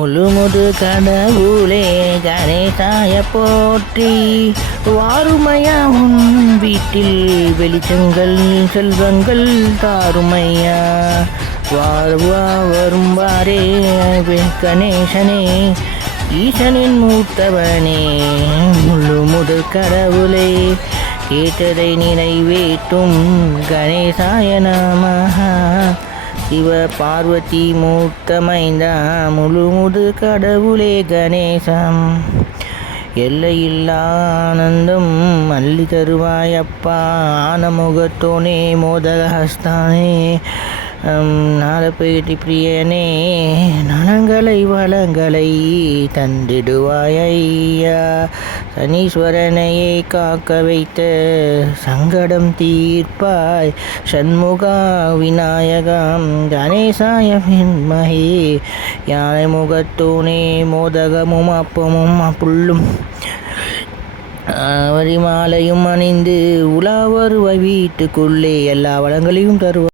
முழுமுது கடவுளே கணேசாய போற்றி. வாருமையா உன் வீட்டில் வெளிச்சங்கள் செல்வங்கள் தாருமையா. வரும்பாரே கணேசனே ஈசனின் மூத்தவனே. முழுமுது கடவுளே கேட்டதை நிறைவேற்றும் கணேசாய நமஹ. சிவ பார்வதி மூர்த்தமைந்தா முழுமுது கடவுளே கணேசம். எல்லையில்லா ஆனந்தம் அள்ளி தருவாயப்பா. ஆனமுகத்தோனே மோதகஸ்தானே நாளப்பேட்டி பிரியனே. நலங்களை வளங்களை தந்திடுவாய் ஐயா. சனீஸ்வரனையே காக்க வைத்த சங்கடம் தீர்ப்பாய். சண்முகா விநாயகம் கணேசாய விண்மகே. யானை முகத்தோனே மோதகமும் அப்பமும் புல்லும் வரிமாலையும் அணிந்து உலா வருவாய். வீட்டுக்குள்ளே எல்லா வளங்களையும் தருவாய்.